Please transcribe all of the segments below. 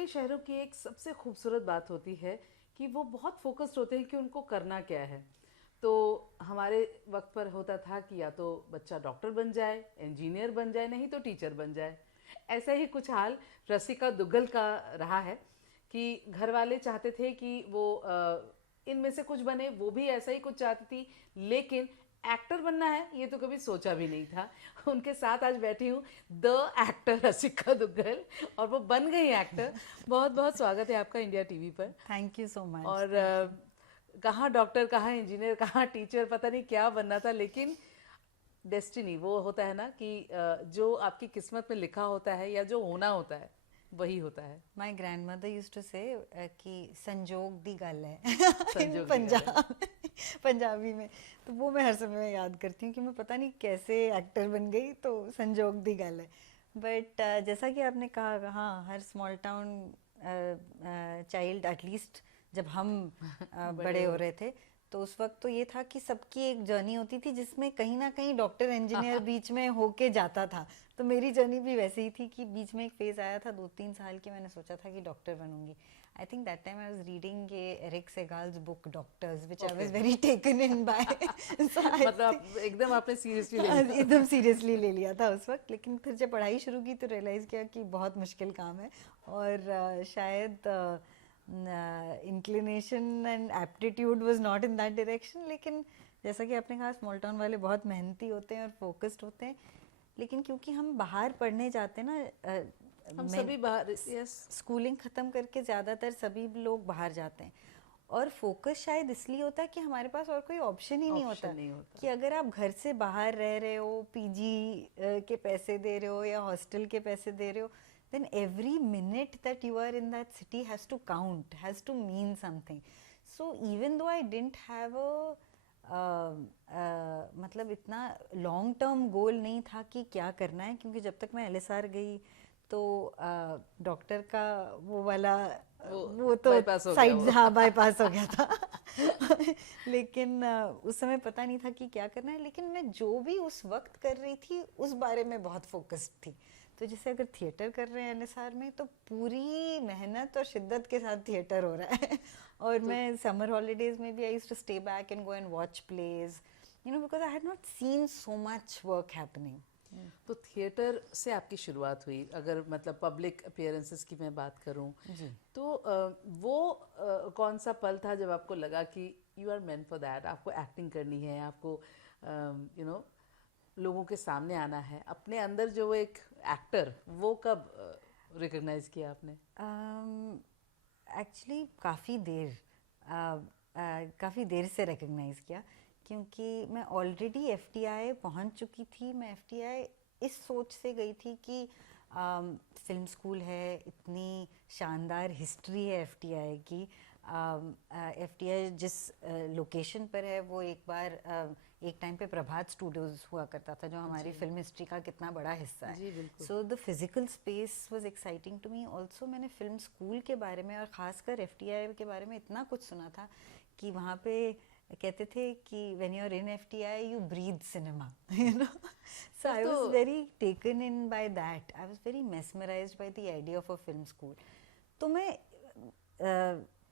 छोटे शहरों की एक सबसे खूबसूरत बात होती है कि वो बहुत फोकस्ड होते हैं कि उनको करना क्या है। तो हमारे वक्त पर होता था कि या तो बच्चा डॉक्टर बन जाए, इंजीनियर बन जाए, नहीं तो टीचर बन जाए। ऐसा ही कुछ हाल रसिका दुग्गल का रहा है कि घर वाले चाहते थे कि वो इनमें से कुछ बने, वो भी ऐसा ही कुछ चाहती थी, लेकिन एक्टर बनना है ये तो कभी सोचा भी नहीं था। उनके साथ आज बैठी हूँ, द एक्टर रसिका दुग्गल, और वो बन गई एक्टर। बहुत बहुत स्वागत है आपका इंडिया टीवी पर। Thank you so much. और थैंक यू। कहाँ डॉक्टर, कहाँ इंजीनियर, कहाँ टीचर, पता नहीं क्या बनना था, लेकिन डेस्टिनी वो होता है ना कि जो आपकी किस्मत में लिखा होता है या जो होना होता है वही होता है। My grandmother used to say कि संजोग दी गल है इन संजोग निकाले। पंजाब पंजाबी में। तो वो मैं हर समय याद करती हूँ कि मैं पता नहीं कैसे एक्टर बन गई, तो संजोग दी गल है। बट जैसा कि आपने कहा, हाँ, हर स्मॉल टाउन चाइल्ड, एटलीस्ट जब हम बड़े बड़े हो हो। रहे थे, तो उस वक्त तो ये था कि सबकी एक जर्नी होती थी जिसमें कहीं ना कहीं डॉक्टर इंजीनियर बीच में होके जाता था। तो मेरी जर्नी भी वैसे ही थी कि बीच में एक फेज आया था 2-3 साल की, मैंने सोचा था कि डॉक्टर बनूंगी। I think that time I was reading ये Erich Segal's book doctors, which I okay. Was very taken in by. So I मतलब आप एकदम आपने सीरियसली ले लिया। एकदम सीरियसली ले लिया था उस वक्त। लेकिन फिर जब पढ़ाई शुरू की तो रियलाइज़ किया कि बहुत मुश्किल काम है, और शायद inclination and aptitude was not in that direction. लेकिन जैसा कि आपने कहा, स्मॉल टाउन वाले बहुत मेहनती होते हैं और फोकस्ड होते हैं। लेकिन क्योंकि हम बाहर पढ़ने जाते हैं ना, हम मैं सभी बाहर, यस। स्कूलिंग ख़त्म करके ज़्यादातर सभी लोग बाहर जाते हैं, और फोकस शायद इसलिए होता है कि हमारे पास और कोई ऑप्शन ही नहीं ऑप्शन होता। नहीं होता। कि अगर आप घर से बाहर रह रहे हो, पीजी के पैसे दे रहे हो या हॉस्टल के पैसे दे रहे हो, then every minute that you are in that city has to count, has to mean something. So even though I didn't have a मतलब इतना लॉन्ग टर्म गोल नहीं था कि क्या करना है, क्योंकि जब तक मैं एलएसआर गई तो डॉक्टर का वो वाला वो वो तो बाईपास हो गया साइड, वो। हाँ, बाईपास हो गया था। लेकिन उस समय पता नहीं था कि क्या करना है। लेकिन मैं जो भी उस वक्त कर रही थी उस बारे में बहुत फोकस्ड थी। तो जैसे अगर थिएटर कर रहे हैं एनएसआर में, तो पूरी मेहनत और शिद्दत के साथ थिएटर हो रहा है। और तो मैं समर हॉलीडेज में भी I used to stay back and go and watch plays, you know, because I had not seen so much work happening. तो थिएटर से आपकी शुरुआत हुई, अगर मतलब पब्लिक अपीयरेंसेस की मैं बात करूं, जी। तो वो कौन सा पल था जब आपको लगा कि you are meant for that, आपको एक्टिंग करनी है, आपको लोगों के सामने आना है, अपने अंदर जो वो एक एक्टर, वो कब रिकॉग्नाइज किया आपने? एक्चुअली काफ़ी देर से रिकग्नाइज़ किया, क्योंकि मैं ऑलरेडी एफटीआई पहुंच चुकी थी। मैं एफटीआई इस सोच से गई थी कि फिल्म स्कूल है, इतनी शानदार हिस्ट्री है एफटीआई की। एफटीआई जिस लोकेशन पर है, वो एक बार एक टाइम पे प्रभात स्टूडियोज हुआ करता था, जो हमारी जी। फिल्म हिस्ट्री का कितना बड़ा हिस्सा है। जी बिल्कुल। So the physical space was exciting to me also. मैंने फिल्म स्कूल के बारे में और ख़ासकर एफटीआई के बारे में इतना कुछ सुना था कि वहाँ पे कहते थे कि when you are in FTI you breathe cinema, you know. So फिर आई तो was very taken in by that, I was very mesmerised by the idea of a film school. तो मैं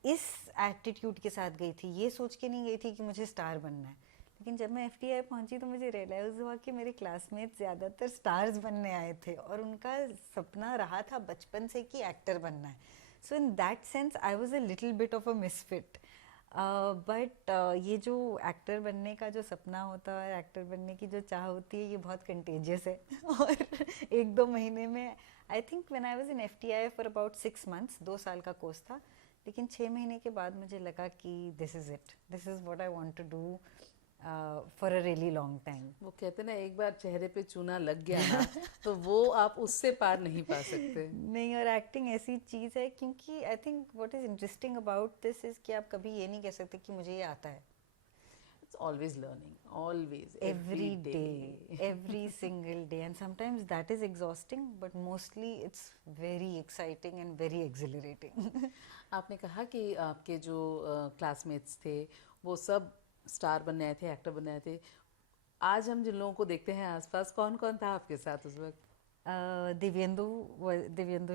इस एटीट्यूड के साथ गई थी, ये सोच के नहीं गई थी कि मुझे स्टार बनना है। लेकिन जब मैं एफटीआई पहुंची तो मुझे रियलाइज़ हुआ कि मेरे क्लासमेट्स ज़्यादातर स्टार्स बनने आए थे, और उनका सपना रहा था बचपन से कि एक्टर बनना है। So in that sense I was a little bit of a misfit. But ये जो एक्टर बनने का जो सपना होता है, एक्टर बनने की जो चाह होती है, ये बहुत कंटेजियस है। और 1-2 महीने में, I think when I was in FTI for about 6 months, 2 साल का कोर्स था, लेकिन 6 महीने के बाद मुझे लगा कि this is it, this is what I want to do for a really long time. वो कहते ना, एक बार चेहरे पे चूना लग गया ना, तो वो आप उससे पार नहीं पा सकते। नहीं, और एक्टिंग ऐसी चीज़ है, क्योंकि I think what is interesting about this is कि आप कभी ये नहीं कह सकते कि मुझे ये आता है। It's always learning, always, every Every day. day, every single day, and sometimes that is exhausting, but mostly it's very exciting and very exhilarating. आपने कहा कि आपके जो क्लासमेट्स थे वो सब स्टार बनने आए थे, एक्टर बनने आए थे। आज हम जिन लोगों को देखते हैं आसपास, कौन कौन था आपके साथ उस वक्त? Divyendu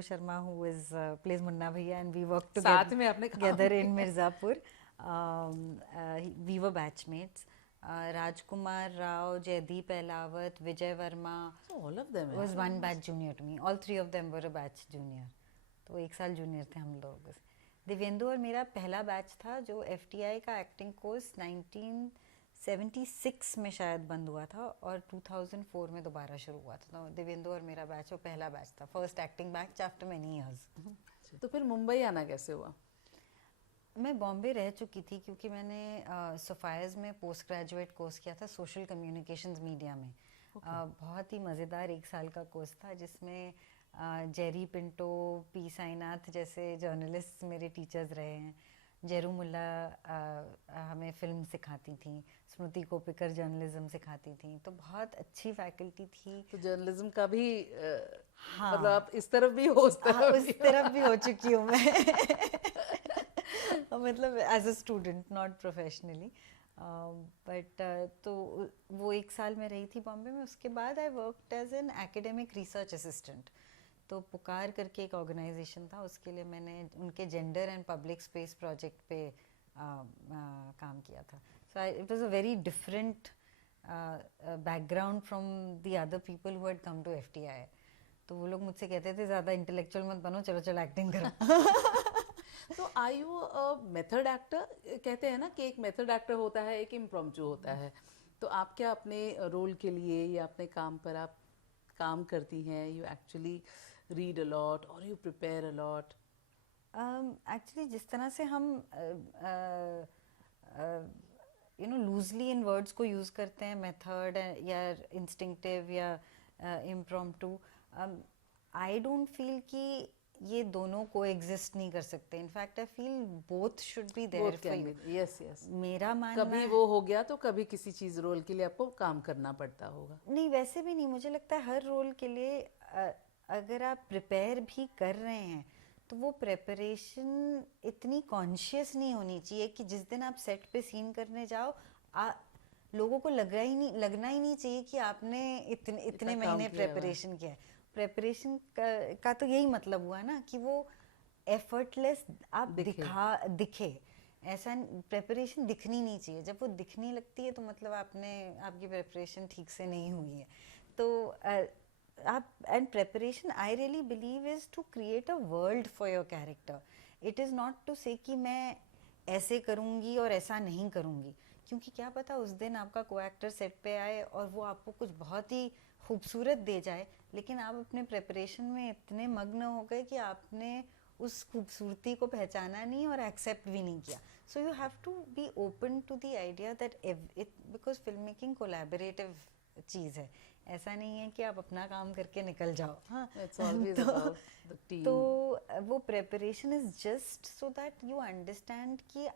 Sharma, who plays Munna Bhaiya, and we worked साथ में आपने काम together in किया। Mirzapur. We were batchmates. Rajkumar Rao, Jaideep Ehlawat, Vijay Verma So all of them was है। one batch junior to me. All three of them were a batch junior. तो एक साल junior थे हम लोग। दिव्येंदु और मेरा पहला बैच था जो FTI का एक्टिंग कोर्स 1976 में शायद बंद हुआ था और 2004 में दोबारा शुरू हुआ था। तो दिव्येंदु और मेरा बैच वो पहला बैच था, first acting batch after many years. तो फिर मुंबई आना कैसे हुआ? मैं बॉम्बे रह चुकी थी क्योंकि मैंने सोफायज में पोस्ट ग्रेजुएट कोर्स किया था सोशल कम्युनिकेशंस मीडिया में। बहुत ही मज़ेदार एक साल का कोर्स था जिसमें जेरी पिंटो, पी साईनाथ जैसे जर्नलिस्ट मेरे टीचर्स रहे हैं। जेरू मुल्ला हमें फिल्म सिखाती थी, स्मृति कोपिकर जर्नलिज्म सिखाती थी, तो बहुत अच्छी फैकल्टी थी। तो जर्नलिज्म का भी हाँ, मतलब आप इस तरफ भी हो उस तरफ भी हो चुकी हूँ मैं। मतलब as a student, not professionally, but तो वो एक साल में रही थी बॉम्बे में। उसके बाद I worked as an academic research assistant. तो पुकार करके एक ऑर्गेनाइजेशन था, उसके लिए मैंने उनके gender and public space project पे काम किया था। So it was a very different background from the other people who had come to FTI। तो वो लोग मुझसे कहते थे ज़्यादा इंटेलेक्चुअल मत बनो, चलो चलो एक्टिंग करो। तो are you a method actor? कहते हैं ना कि एक मेथड एक्टर होता है, एक इम्प्रॉम्प्टू होता है। तो आप क्या अपने रोल के लिए या अपने काम पर आप काम करती हैं? You actually read a lot और you prepare a lot? Actually जिस तरह से हम लूजली इन वर्ड्स को यूज़ करते हैं, मेथड या इंस्टिंक्टिव या इम्प्रॉम्प्टू, आई डोंट फील कि ये दोनों को एग्जिस्ट नहीं कर सकते। In fact I feel both should be there for you. Yes yes. मेरा मानना कभी वो हो गया तो कभी किसी चीज रोल के लिए आपको काम करना पड़ता होगा। नहीं, वैसे भी नहीं। मुझे लगता है हर रोल के लिए अगर आप प्रिपेयर भी कर रहे हैं तो वो प्रिपरेशन इतनी कॉन्शियस नहीं होनी चाहिए कि जिस दिन आप सेट पे सीन करने जाओ लोगों को लगना ही नहीं चाहिए कि आपने इतने महीने प्रिपरेशन किया है। प्रिपरेशन का तो यही मतलब हुआ ना कि वो एफर्टलेस आप दिखे। ऐसा प्रिपरेशन दिखनी नहीं चाहिए। जब वो दिखने लगती है तो मतलब आपकी प्रिपरेशन ठीक से नहीं हुई है। तो आप and preparation I really believe is to create a world for your character. It is not to say कि मैं ऐसे करूँगी और ऐसा नहीं करूँगी, क्योंकि क्या पता उस दिन आपका को एक्टर सेट पे आए और वो आपको कुछ बहुत ही खूबसूरत दे जाए, लेकिन आप अपने प्रिपरेशन में इतने मग्न हो गए कि आपने उस खूबसूरती को पहचाना नहीं और एक्सेप्ट भी नहीं किया। So you have to be open to the idea that it, because film making collaborative चीज़ है। ऐसा नहीं है कि आप अपना काम करके निकल जाओ। हाँ, तो वो preparation is just so that you understand कि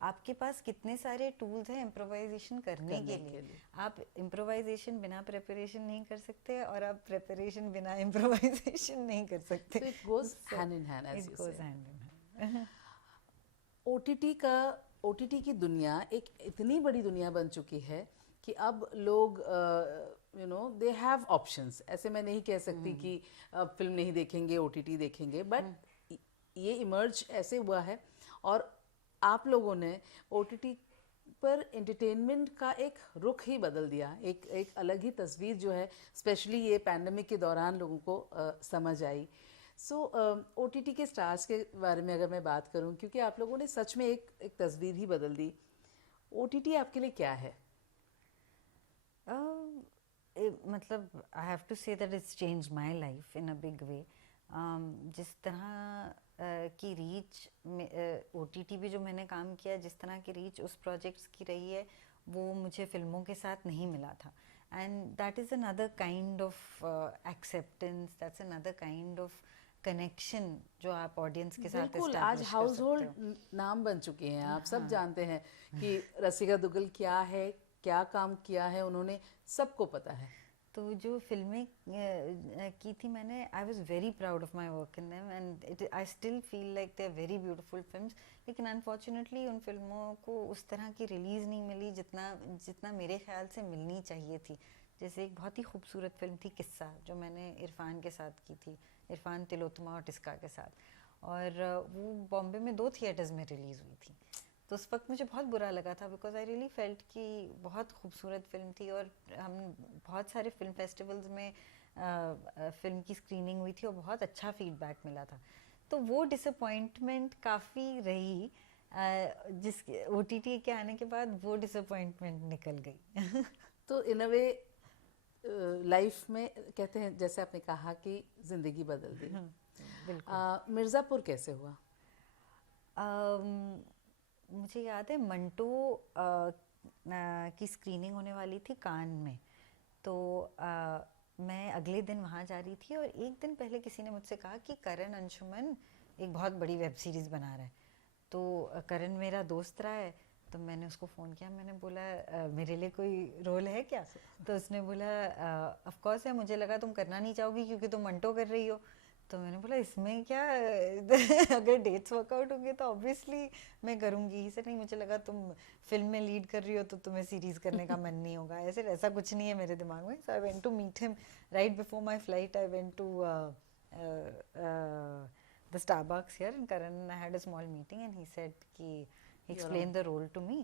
आपके पास कितने सारे टूल्स हैं इम्प्रोवाइजेशन करने के लिए। आप इम्प्रोवाइजेशन बिना प्रिपरेशन नहीं कर सकते और आप प्रिपरेशन बिना इम्प्रोवाइजेशन नहीं कर सकते। It goes hand in hand, it goes hand in hand. OTT की दुनिया एक इतनी बड़ी दुनिया बन चुकी है कि अब लोग दे हैव ऑप्शंस। ऐसे मैं नहीं कह सकती कि अब फिल्म नहीं देखेंगे, OTT देखेंगे, बट ये इमर्ज ऐसे हुआ है। और आप लोगों ने OTT पर एंटरटेनमेंट का एक रुख ही बदल दिया। एक अलग ही तस्वीर जो है, स्पेशली ये पैंडमिक के दौरान लोगों को समझ आई। सो OTT के स्टार्स के बारे में अगर मैं बात करूं, क्योंकि आप लोगों ने सच में एक तस्वीर ही बदल दी। OTT आपके लिए क्या है? मतलब I have to say that it's change my life in a big way. जिस तरह की रीच OTT भी जो मैंने काम किया, जिस तरह की रीच उस प्रोजेक्ट्स की रही है, वो मुझे फिल्मों के साथ नहीं मिला था। And that is another kind of acceptance, that's another kind of connection जो आप ऑडियंस के साथ बिल्कुल। आज हाउस होल्ड नाम बन चुके हैं। आप सब जानते हैं कि रसिका दुग्गल क्या है, क्या काम किया है उन्होंने, सबको पता है। तो जो फिल्में की थी मैंने, I was very proud of my work in them and I still feel like they are very beautiful films. लेकिन अनफॉर्चुनेटली उन फिल्मों को उस तरह की रिलीज़ नहीं मिली जितना मेरे ख्याल से मिलनी चाहिए थी। जैसे एक बहुत ही खूबसूरत फिल्म थी किस्सा, जो मैंने इरफान के साथ की थी, इरफान तिलोत्तमा और टिस्का के साथ, और वो बॉम्बे में 2 थिएटर्स में रिलीज़ हुई थी। तो उस वक्त मुझे बहुत बुरा लगा था, बिकॉज आई रियली फेल्ट कि बहुत खूबसूरत फिल्म थी, और हम बहुत सारे फिल्म फेस्टिवल्स में फिल्म की स्क्रीनिंग हुई थी और बहुत अच्छा फीडबैक मिला था। तो वो डिसअपॉइंटमेंट काफ़ी रही, जिस OTT के आने के बाद वो डिसअपॉइंटमेंट निकल गई। तो इन अ वे लाइफ में कहते हैं, जैसे आपने कहा कि ज़िंदगी बदल दी। बिल्कुल। मिर्ज़ापुर कैसे हुआ? मुझे याद है मंटो की स्क्रीनिंग होने वाली थी कान में, तो मैं अगले दिन वहाँ जा रही थी, और एक दिन पहले किसी ने मुझसे कहा कि करण अंशुमन एक बहुत बड़ी वेब सीरीज़ बना रहा है। तो करण मेरा दोस्त रहा है, तो मैंने उसको फ़ोन किया, मैंने बोला मेरे लिए कोई रोल है क्या? तो उसने बोला ऑफ कोर्स है, मुझे लगा तुम करना नहीं चाहोगी क्योंकि तुम मंटो कर रही हो। तो मैंने बोला इसमें क्या अगर डेट्स वर्कआउट होंगे तो ऑब्वियसली मैं करूँगी। ही से नहीं, मुझे लगा तुम फिल्म में लीड कर रही हो तो तुम्हें सीरीज़ करने का मन नहीं होगा, ऐसा कुछ नहीं है मेरे दिमाग में। So I went to meet him right before my flight. I went to the Starbucks here in Karan. I had a small meeting and he said he explained the role to me,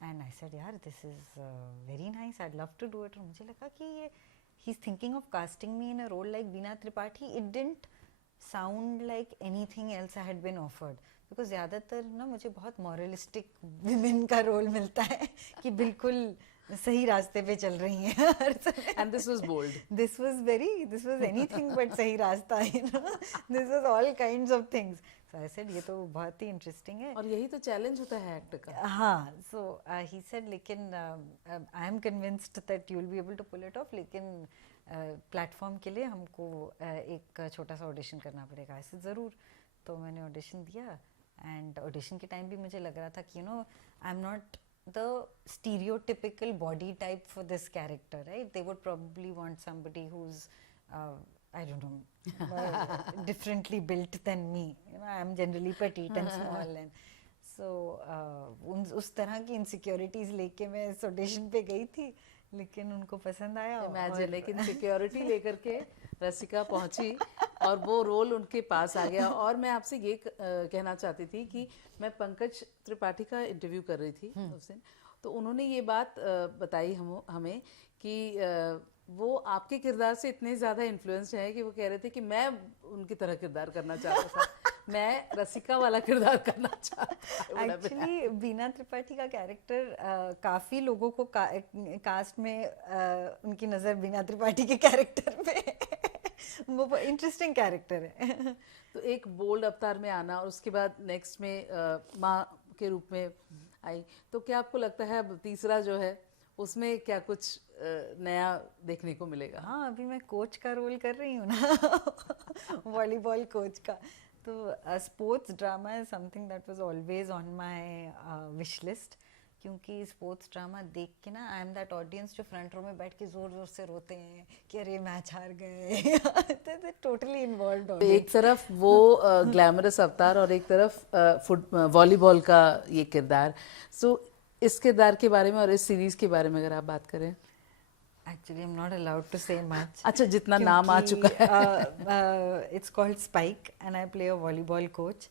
and I said yaar this is very nice, I'd love to do it. और मुझे लगा कि ये he's thinking of casting me in a role like Beena Tripathi. It didn't sound like anything else I had been offered, because ज़्यादातर ना मुझे बहुत moralistic women का रोल मिलता है कि बिल्कुल सही रास्ते पे चल रही हैं हर समय। And this was bold. This was anything but सही रास्ता, you know. This was all kinds of things. So I said ये तो बहुत ही interesting है। और यही तो चैलेंज होता है एक्टर का। हाँ, so he said लेकिन I am convinced that you will be able to pull it off, लेकिन प्लेटफॉर्म के लिए हमको एक छोटा सा ऑडिशन करना पड़ेगा। ऐसे ज़रूर। तो मैंने ऑडिशन दिया, एंड ऑडिशन के टाइम भी मुझे लग रहा था कि you know I am not the stereotypical body type for this character, right? They would probably want somebody who's I don't know differently built than me, you know. I am generally petite and small, and so उस तरह की insecurities लेके मैं इस audition पे गई थी, लेकिन उनको पसंद आया। Imagine, लेकिन सिक्योरिटी लेकर के रसिका पहुंची और वो रोल उनके पास आ गया। और मैं आपसे ये कहना चाहती थी कि मैं पंकज त्रिपाठी का इंटरव्यू कर रही थी उस दिन, तो उन्होंने ये बात बताई हमें कि वो आपके किरदार से इतने ज़्यादा इन्फ्लुएंस्ड है कि वो कह रहे थे कि मैं उनकी तरह किरदार करना चाहता था, मैं रसिका वाला किरदार करना चाहता। एक्चुअली बीना त्रिपाठी का कैरेक्टर काफ़ी लोगों को कास्ट में उनकी नज़र बीना त्रिपाठी के कैरेक्टर पे वो इंटरेस्टिंग कैरेक्टर है। तो एक बोल्ड अवतार में आना और उसके बाद नेक्स्ट में माँ के रूप में आई, तो क्या आपको लगता है अब तीसरा जो है उसमें क्या कुछ नया देखने को मिलेगा? हाँ, अभी मैं कोच का रोल कर रही हूँ ना वॉलीबॉल कोच का। तो sports drama is something that was always on my wish list, क्योंकि स्पोर्ट्स ड्रामा देख के ना आई एम दैट ऑडियंस जो फ्रंट रो में बैठ के जोर जोर से रोते हैं कि अरे मैच हार गए। Totally involved. एक तरफ वो ग्लैमरस अवतार और एक तरफ वॉलीबॉल का ये किरदार। सो इस किरदार के बारे में और इस सीरीज के बारे में अगर आप बात करें। Actually, I'm not allowed to say much. अच्छा, जितना नाम आ चुका है। It's called Spike and I play a volleyball coach.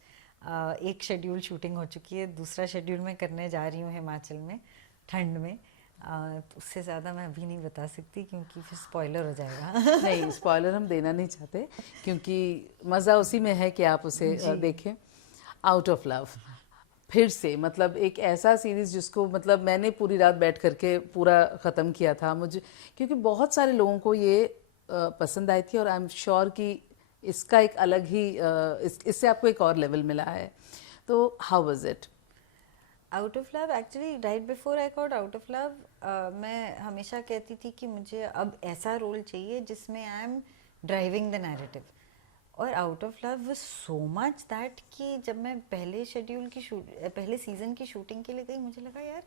एक शेड्यूल शूटिंग हो चुकी है, दूसरा शेड्यूल मैं करने जा रही हूँ हिमाचल में ठंड में। तो उससे ज़्यादा मैं अभी नहीं बता सकती क्योंकि फिर स्पॉइलर हो जाएगा। नहीं, स्पॉइलर हम देना नहीं चाहते क्योंकि मज़ा उसी में है कि आप उसे देखें। आउट ऑफ लव फिर से, मतलब एक ऐसा सीरीज़ जिसको मतलब मैंने पूरी रात बैठ करके पूरा ख़त्म किया था मुझे, क्योंकि बहुत सारे लोगों को ये पसंद आई थी और आई एम श्योर कि इसका एक अलग ही इससे आपको एक और लेवल मिला है। तो how was it? Out of love, actually right before I got out of love मैं हमेशा कहती थी कि मुझे अब ऐसा रोल चाहिए जिसमें I am driving the narrative. और out of love was so much that कि जब मैं पहले सीज़न की शूटिंग के लिए गई, मुझे लगा यार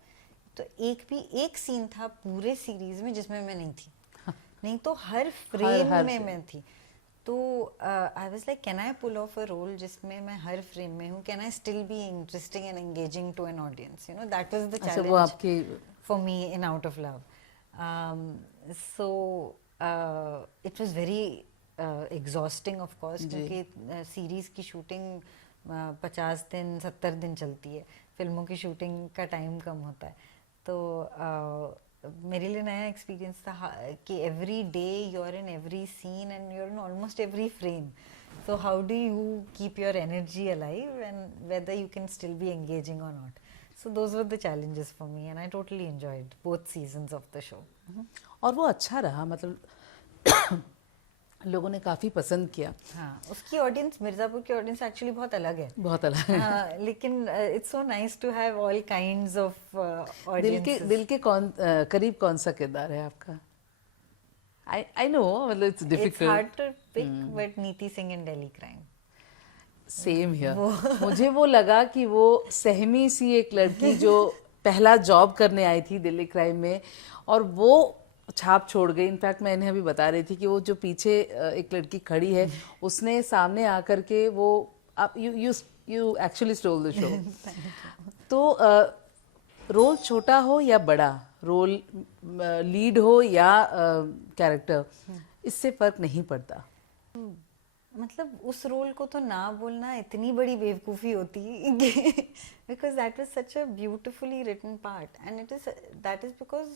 तो एक सीन था पूरे सीरीज़ में जिसमें मैं नहीं थी। नहीं तो हर फ्रेम में मैं थी। तो I was like can I pull off a role जिसमें मैं हर फ्रेम में हूँ, can I still be interesting and engaging to an audience, you know, that was the challenge for me in Out of Love. So it was very exhausting of course, क्योंकि series की shooting 50 दिन 70 दिन चलती है, फिल्मों की shooting का time कम होता है, तो मेरे लिए नया एक्सपीरियंस था कि every day you are in every scene and you are in almost every frame. So how do you keep your energy alive and whether you can still be engaging or not? So those were the challenges for me and I totally enjoyed both seasons of the show. और वो अच्छा रहा, मतलब लोगों ने काफ़ी पसंद किया. हाँ, उसकी ऑडियंस, मिर्ज़ापुर की ऑडियंस एक्चुअली बहुत अलग है. बहुत अलग है. लेकिन it's so nice to have all kinds of audiences. दिल के करीब कौन सा किरदार है आपका? I know, मतलब it's difficult. It's hard to pick, but नीति Singh in Delhi Crime. Same here. मुझे वो लगा कि वो सहमी सी एक लड़की जो पहला जॉब करने आई थी दिल्ली क्राइम में, और वो छाप छोड़ गई. इनफैक्ट मैं इन्हें अभी बता रही थी कि वो जो पीछे एक लड़की खड़ी है, उसने सामने आकर के वो you actually stole the show. तो रोल छोटा हो या बड़ा, रोल लीड हो या कैरेक्टर, इससे फर्क नहीं पड़ता. मतलब उस रोल को तो ना बोलना इतनी बड़ी बेवकूफ़ी होती है, because that was such a beautifully written part and that is because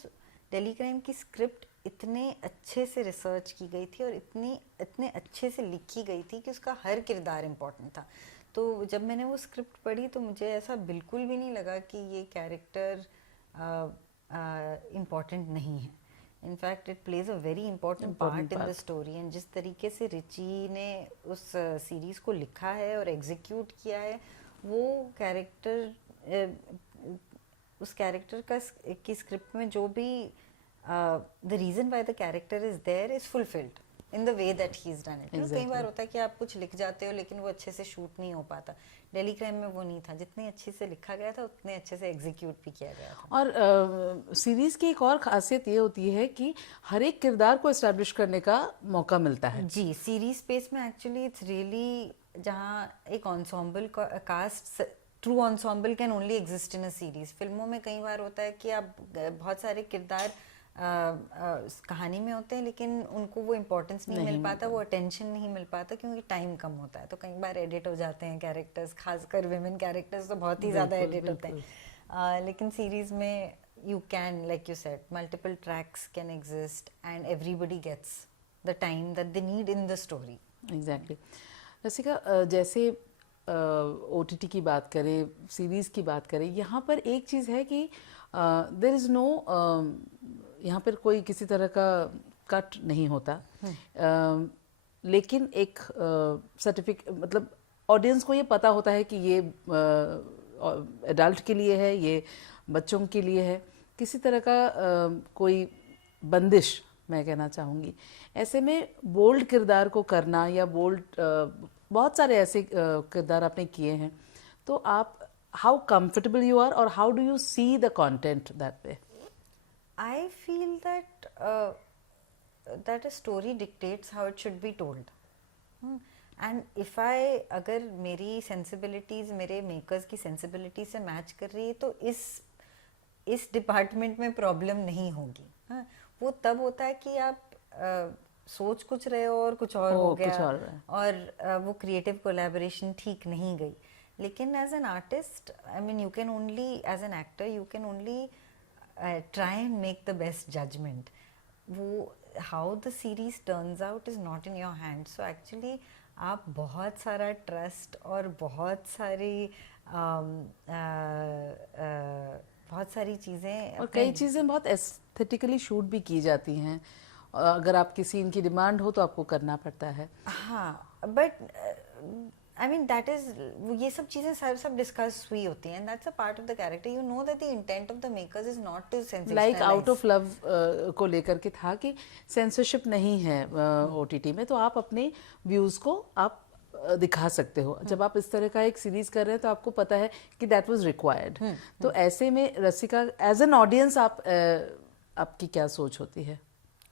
Delhi Crime की स्क्रिप्ट इतने अच्छे से रिसर्च की गई थी और इतने अच्छे से लिखी गई थी कि उसका हर किरदार इम्पोर्टेंट था. तो जब मैंने वो स्क्रिप्ट पढ़ी तो मुझे ऐसा बिल्कुल भी नहीं लगा कि ये कैरेक्टर इम्पॉर्टेंट नहीं है. In fact it plays a very important part in the story. And जिस तरीके से रिची ने उस सीरीज़ को लिखा है और एग्जीक्यूट किया है, वो कैरेक्टर उस कैरेक्टर का की स्क्रिप्ट में जो भी the reason why the character is there is fulfilled in the way that he's done it. कई बार होता है कि आप कुछ लिख जाते हो लेकिन वो अच्छे से शूट नहीं हो पाता. दिल्ली क्राइम में वो नहीं था. जितने अच्छे से लिखा गया था उतने अच्छे से एग्जीक्यूट भी किया गया था. और सीरीज की एक और खासियत ये होती है कि हर एक किरदार को एस्टैब्लिश करने का मौका मिलता है. जी, सीरीज स्पेस में एक्चुअली इट्स रियली, जहाँ एक ensemble cast, true ensemble can only exist in a series. फिल्मों में कई बार होता है कि आप बहुत सारे किरदार कहानी में होते हैं लेकिन उनको वो इम्पोर्टेंस नहीं मिल पाता, वो अटेंशन नहीं मिल पाता क्योंकि टाइम कम होता है. तो कई बार एडिट हो जाते हैं कैरेक्टर्स, खासकर विमेन कैरेक्टर्स तो बहुत ही ज़्यादा एडिट होते हैं. लेकिन सीरीज़ में you can, like you said, multiple tracks can exist and everybody gets the time that they need in the story. Exactly. Rasika, जैसे OTT की बात करें, सीरीज़ की बात करें, यहाँ पर एक चीज़ है कि देयर इज़ नो, यहाँ पर कोई किसी तरह का कट नहीं होता. लेकिन एक सर्टिफिकेट, मतलब ऑडियंस को ये पता होता है कि ये एडल्ट के लिए है, ये बच्चों के लिए है. किसी तरह का कोई बंदिश मैं कहना चाहूँगी. ऐसे में बोल्ड किरदार को करना या बोल्ड, बहुत सारे ऐसे किरदार आपने किए हैं, तो आप हाउ कंफर्टेबल यू आर और how do you see the content that way? I feel that that a story dictates how it should be told. And if अगर मेरी sensibilities मेरे makers की sensibility से match कर रही है तो इस डिपार्टमेंट में प्रॉब्लम नहीं होगी. हाँ, वो तब होता है कि आप सोच कुछ रहे हो और कुछ और हो गया और वो क्रिएटिव कोलैबोरेशन ठीक नहीं गई. लेकिन as an artist, I mean, you can only, as an actor you can only try and make the best judgment. How the series turns out is not in your hands. So actually आप बहुत सारा trust और बहुत सारी चीज़ें, और कई चीज़ें बहुत एस्थेटिकली शूट भी की जाती हैं. अगर आपकी सीन की डिमांड हो तो आपको करना पड़ता है. हाँ, but I mean that is, ये सब चीजें सब डिस्कस हुई होती हैं. That's a part of the character. You know that the intent of the makers is not to sensationalize. Like Out of Love को लेकर के था कि सेंसरशिप नहीं है OTT में, तो आप अपने व्यूज को आप दिखा सकते हो. जब आप इस तरह का एक सीरीज कर रहे हैं तो आपको पता है कि दैट वाज रिक्वायर्ड. तो ऐसे में रसिका, एज एन ऑडियंस, आपकी क्या सोच होती है?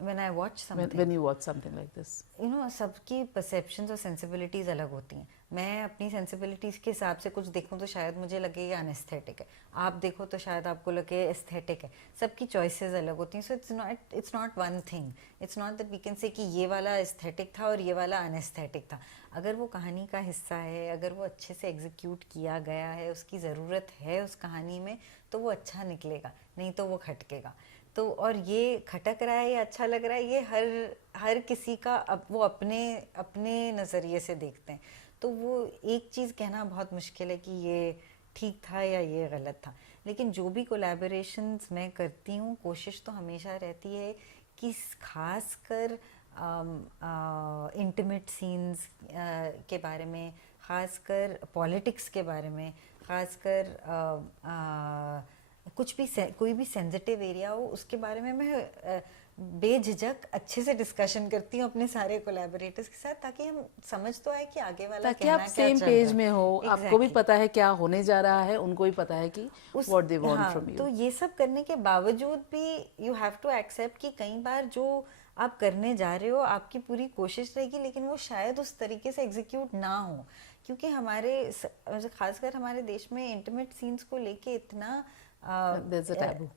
when I watch something, when you watch something like this? you know, सबकी perceptions और sensibilities अलग होती हैं. मैं अपनी sensibilities के हिसाब से कुछ देखूं तो शायद मुझे लगे ये अनएस्थेटिक है, आप देखो तो शायद आपको लगे एस्थेटिक है. सबकी choices अलग होती हैं. So it's not one thing. It's not that we can say कि ये वाला एस्थेटिक था और ये वाला अनएस्थेटिक था. अगर वो कहानी का हिस्सा है, अगर वो अच्छे से एग्जीक्यूट किया गया है, उसकी ज़रूरत है उस कहानी में, तो वो अच्छा निकलेगा, नहीं तो वो खटकेगा. तो और ये खटक रहा है या अच्छा लग रहा है, ये हर किसी का वो अपने नज़रिए से देखते हैं. तो वो एक चीज़ कहना बहुत मुश्किल है कि ये ठीक था या ये गलत था. लेकिन जो भी कोलैबोरेशंस मैं करती हूँ, कोशिश तो हमेशा रहती है कि खास कर इंटीमेट सीन्स के बारे में, खासकर पॉलिटिक्स के बारे में, खासकर कुछ भी कोई भी सेंसिटिव एरिया हो उसके बारे में मैं बेझिझक अच्छे से डिस्कशन करती हूँ अपने सारे कोलैबोरेटर्स के साथ, ताकि हम समझ तो आए कि आगे वाला ताकि कहना आप क्या सेम चल पेज रहा है. में हो, आपको भी पता है क्या होने जा रहा है, उनको भी पता है कि what they want from you. तो ये सब करने के बावजूद भी यू हैव टू एक्सेप्ट कि कई बार जो आप करने जा रहे हो आपकी पूरी कोशिश रहेगी, लेकिन वो शायद उस तरीके से एग्जीक्यूट ना हो, क्योंकि हमारे खासकर हमारे देश में इंटीमेट सीन्स को लेके इतना There's a taboo.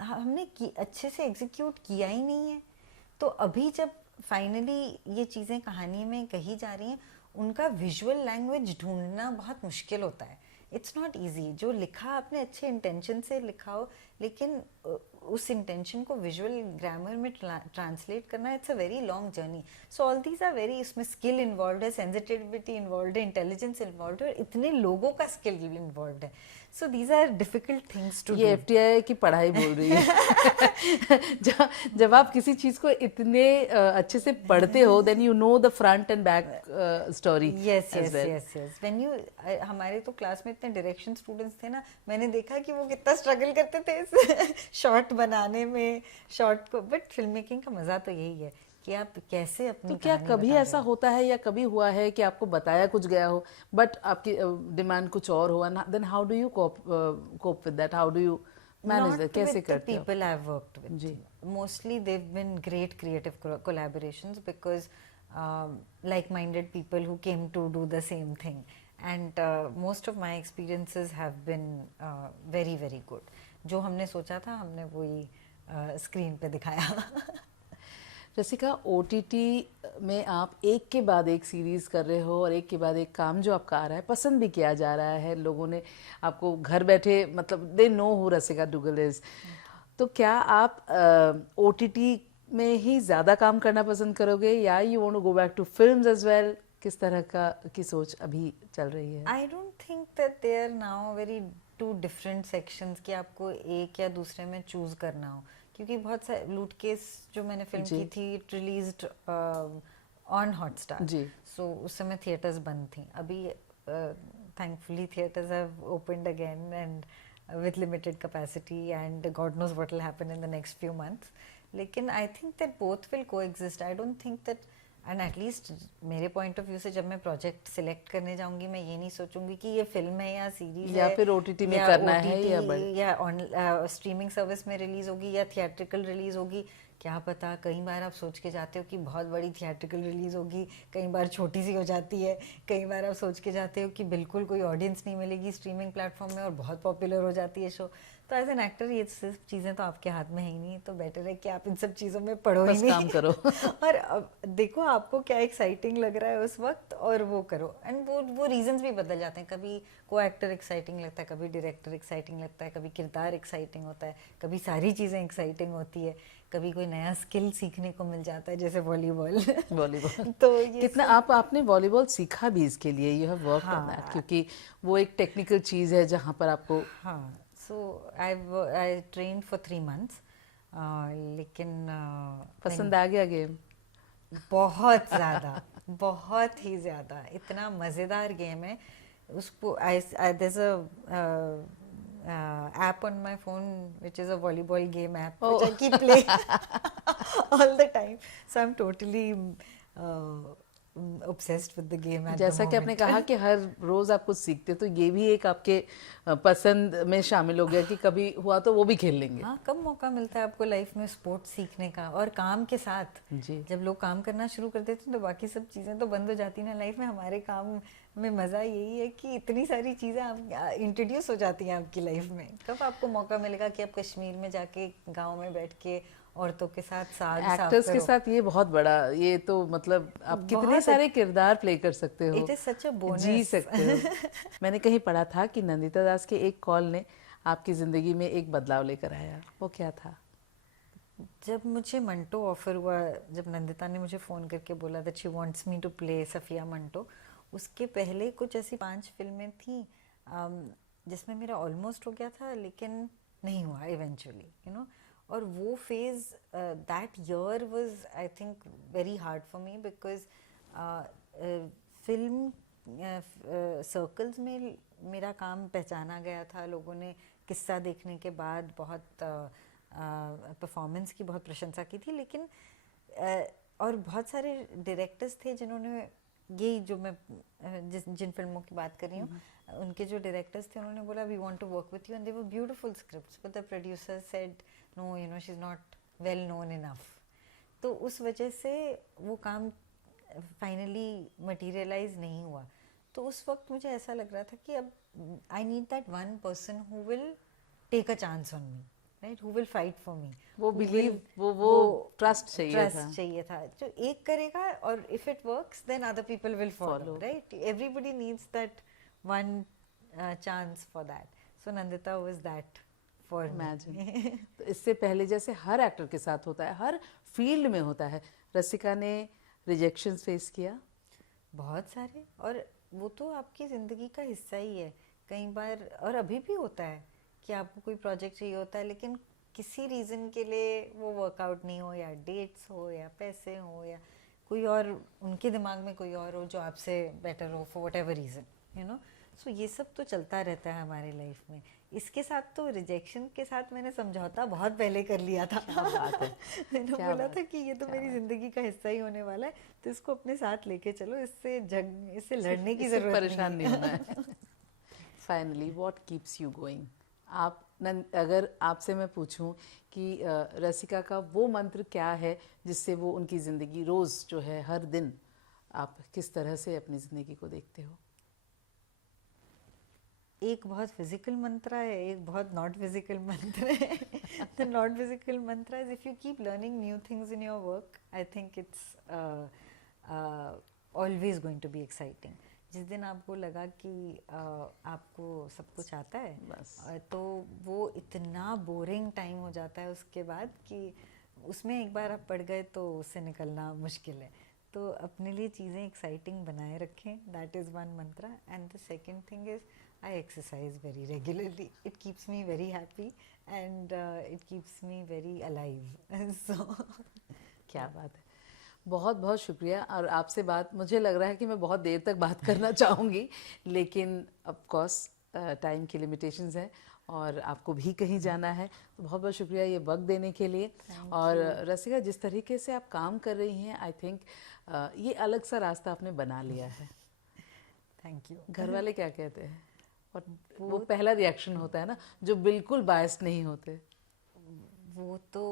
हमने अच्छे से एग्जीक्यूट किया ही नहीं है. तो अभी जब फाइनली ये चीज़ें कहानी में कही जा रही हैं, उनका विजुअल लैंग्वेज ढूंढना बहुत मुश्किल होता है. It's not easy. जो लिखा आपने अच्छे इंटेंशन से लिखा हो, लेकिन उस इंटेंशन को विजुअल ग्रामर में ट्रांसलेट करना, it's a very long journey. So all these are very, इसमें स्किल इन्वॉल्व है, सेंसिटिविटी इन्वॉल्व है, इंटेलिजेंस इन्वॉल्व है, और इतने लोगों का स्किल इन्वॉल्व है. So these are difficult things too. ये FTI की पढ़ाई बोल रही है. जब आप किसी चीज को इतने अच्छे से पढ़ते हो, then you know the front and back story. Yes. When you, हमारे तो क्लास में इतने डायरेक्शन स्टूडेंट्स थे ना, मैंने देखा कि वो कितना स्ट्रगल करते थे इस शॉट बनाने में, शॉट को. बट फिल्म मेकिंग का मजा तो यही है कि आप कैसे अपनी. तो क्या कभी ऐसा होता है या कभी हुआ है कि आपको बताया कुछ गया हो, बट आपकी डिमांड कुछ और हो, then how do you cope with that? How do you manage that? कैसे करते हो? People I have worked with, जी, mostly they have been great creative collaborations, because like-minded people who came to do the same thing, and most of my experiences have been very very good. जो हमने सोचा था हमने वही screen पे दिखाया. रसिका, OTT में आप एक के बाद एक सीरीज कर रहे हो और एक के बाद एक काम जो आपका आ रहा है, पसंद भी किया जा रहा है, लोगों ने आपको घर बैठे, मतलब they know who Rasika Duggal is. तो क्या आप OTT में ही ज़्यादा काम करना पसंद करोगे या you want to go back to films as well? किस तरह की सोच अभी चल रही है? I don't think that they are now very two different sections कि आपको एक या दूसरे में चूज करना हो, क्योंकि बहुत सारे लूट केस जो मैंने फिल्म की थी, इट रिलीज्ड ऑन हॉटस्टार. जी. सो उस समय थिएटर्स बंद थी. अभी thankfully theatres have opened again and with limited capacity, and God knows what will happen in the next few months. लेकिन I think that both will coexist. I don't think that, and at least मेरे point of view से जब मैं project select करने जाऊंगी, मैं ये नहीं सोचूंगी कि ये फिल्म है या सीरीज है या फिर OTT में करना है या ऑन स्ट्रीमिंग सर्विस में रिलीज होगी या थिएट्रिकल रिलीज होगी. क्या पता, कई बार आप सोच के जाते हो कि बहुत बड़ी थिएट्रिकल रिलीज होगी, कई बार छोटी सी हो जाती है, कई बार आप सोच के जाते हो कि बिल्कुल कोई ऑडियंस नहीं मिलेगी स्ट्रीमिंग प्लेटफॉर्म में और बहुत पॉपुलर हो जाती है शो. तो एज एन एक्टर ये सब चीज़ें तो आपके हाथ में है ही नहीं, तो बेटर है कि आप इन सब चीज़ों में पढ़ो ही नहीं, काम करो. और अब देखो आपको क्या एक्साइटिंग लग रहा है उस वक्त और वो करो. एंड वो रीजंस भी बदल जाते हैं. कभी को एक्टर एक्साइटिंग लगता है, कभी डायरेक्टर एक्साइटिंग लगता है, कभी किरदार एक्साइटिंग होता है, कभी सारी चीज़ें एक्साइटिंग होती है, कभी कोई नया स्किल सीखने को मिल जाता है, जैसे वॉलीबॉल. तो कितना आपने वॉलीबॉल सीखा भी इसके लिए, you have worked on that, क्योंकि वो एक टेक्निकल चीज़ है जहाँ पर आपको. हाँ. सो आई ट्रेन्ड फॉर 3 months. लेकिन पसंद आ गया गेम? बहुत ज़्यादा, बहुत ही ज़्यादा. इतना मज़ेदार गेम है उसको. there's a app on my phone which is a volleyball game app which I keep playing all the time. So I'm totally obsessed with the game at the जैसा कि आपने moment. कहा कि हर रोज आप कुछ सीखते, तो ये भी एक आपके पसंद में शामिल हो गया कि कभी हुआ तो वो भी खेल लेंगे। हाँ, कब मौका मिलता है आपको लाइफ में स्पोर्ट सीखने का, और काम के साथ। जी। जब लोग काम करना शुरू कर देते हैं तो बाकी सब चीज़ें तो बंद हो जाती हैं ना लाइफ में। हमारे काम में मज़ा यही है कि इतनी सारी चीज़ें आप इंट्रोड्यूस हो जाती हैं आपकी लाइफ में। कब आपको मौका मिलेगा कि आप कश्मीर में जाके गाँव में बैठ के औरतों के साथ साग साफ एक्टर्स के करो। साथ ये बहुत बड़ा, ये तो मतलब आप कितने बहुत सारे किरदार प्ले कर सकते हो, It is such a bonus. जी सकते हो। मैंने कहीं पढ़ा था कि नंदिता दास के एक कॉल ने आपकी जिंदगी में एक बदलाव लेकर आया, वो क्या था? जब मुझे मंटो ऑफर हुआ, जब नंदिता ने मुझे फ़ोन करके बोला that she wants me to play Safia Manto, उसके पहले कुछ ऐसी 5 फिल्में थी जिसमें मेरा ऑलमोस्ट हो गया था लेकिन नहीं हुआ इवेंचुअली, यू नो। और वो phase, that year was I think very hard for me, because film circles में मेरा काम पहचाना गया था। लोगों ने किस्सा देखने के बाद बहुत परफॉर्मेंस की बहुत प्रशंसा की थी, लेकिन और बहुत सारे डायरेक्टर्स थे जिन्होंने, यही जो मैं जिन फिल्मों की बात कर रही हूँ, उनके जो डायरेक्टर्स थे उन्होंने बोला we want to work with you, and they were beautiful scripts, but the producer said no, you know, she is not well known enough. तो उस वजह से वो काम फाइनली मटीरियलाइज नहीं हुआ। तो उस वक्त मुझे ऐसा लग रहा था कि अब I need that one person who will take a chance on me, right, who will fight for me. वो बिलीव, वो ट्रस्ट चाहिए था जो एक करेगा, और if it works then other people will follow, right. Everybody needs that one chance for that. So Nandita was that for imagine. तो इससे पहले जैसे हर एक्टर के साथ होता है, हर फील्ड में होता है, रसिका ने रिजेक्शन फेस किया? बहुत सारे, और वो तो आपकी ज़िंदगी का हिस्सा ही है कई बार, और अभी भी होता है कि आपको कोई प्रोजेक्ट चाहिए होता है लेकिन किसी रीज़न के लिए वो वर्कआउट नहीं हो, या डेट्स हो, या पैसे हो, या कोई और उनके दिमाग में कोई और हो जो आपसे बेटर हो, for whatever reason, you know. So ये सब तो चलता रहता है हमारी लाइफ में। इसके साथ तो रिजेक्शन के साथ मैंने समझौता बहुत पहले कर लिया था। क्या बात है। मैंने बोला था कि ये तो मेरी ज़िंदगी का हिस्सा ही होने वाला है, तो इसको अपने साथ लेके चलो, इससे लड़ने की ज़रूरत परेशान नहीं होना है। Finally what keeps you going? आप अगर आपसे मैं पूछूं कि रसिका का वो मंत्र क्या है जिससे वो उनकी ज़िंदगी रोज़ जो है, हर दिन आप किस तरह से अपनी ज़िंदगी को देखते हो? एक बहुत फिजिकल मंत्र है, एक बहुत नॉट फिजिकल मंत्र है। The not physical mantra is if you keep learning new things in your work, I think it's always going to be exciting. जिस दिन आपको लगा कि आपको सब कुछ आता है बस, तो वो इतना बोरिंग टाइम हो जाता है उसके बाद कि उसमें एक बार आप पड़ गए तो उससे निकलना मुश्किल है। तो अपने लिए चीज़ें एक्साइटिंग बनाए रखें, दैट इज़ वन मंत्र। And the second thing is I exercise very regularly. It keeps me very happy and it keeps me very alive. So क्या बात है, बहुत बहुत शुक्रिया। और आपसे बात, मुझे लग रहा है कि मैं बहुत देर तक बात करना चाहूँगी, लेकिन ऑफ कोर्स टाइम की लिमिटेशंस हैं और आपको भी कहीं जाना है, तो बहुत बहुत शुक्रिया ये वक्त देने के लिए। और रसिका, जिस तरीके से आप काम कर रही हैं, आई थिंक ये अलग सा रास्ता आपने बना लिया है। Thank you. घर वाले क्या कहते हैं? और वो पहला रिएक्शन होता है ना, जो बिल्कुल बायस्ड नहीं होते। वो तो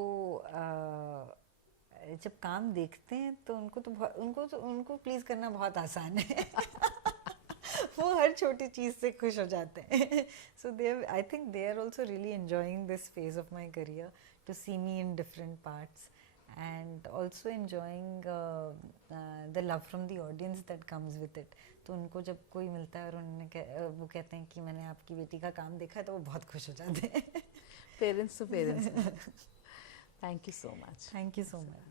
जब काम देखते हैं तो उनको प्लीज करना बहुत आसान है। वो हर छोटी चीज से खुश हो जाते हैं। So I think they are also really enjoying this phase of my career, to see me in different parts, and also enjoying the love from the audience that comes with it. तो उनको जब कोई मिलता है और वो कहते हैं कि मैंने आपकी बेटी का काम देखा है, तो वो बहुत खुश हो जाते हैं। Parents to parents. Thank you so much. Thank you so much.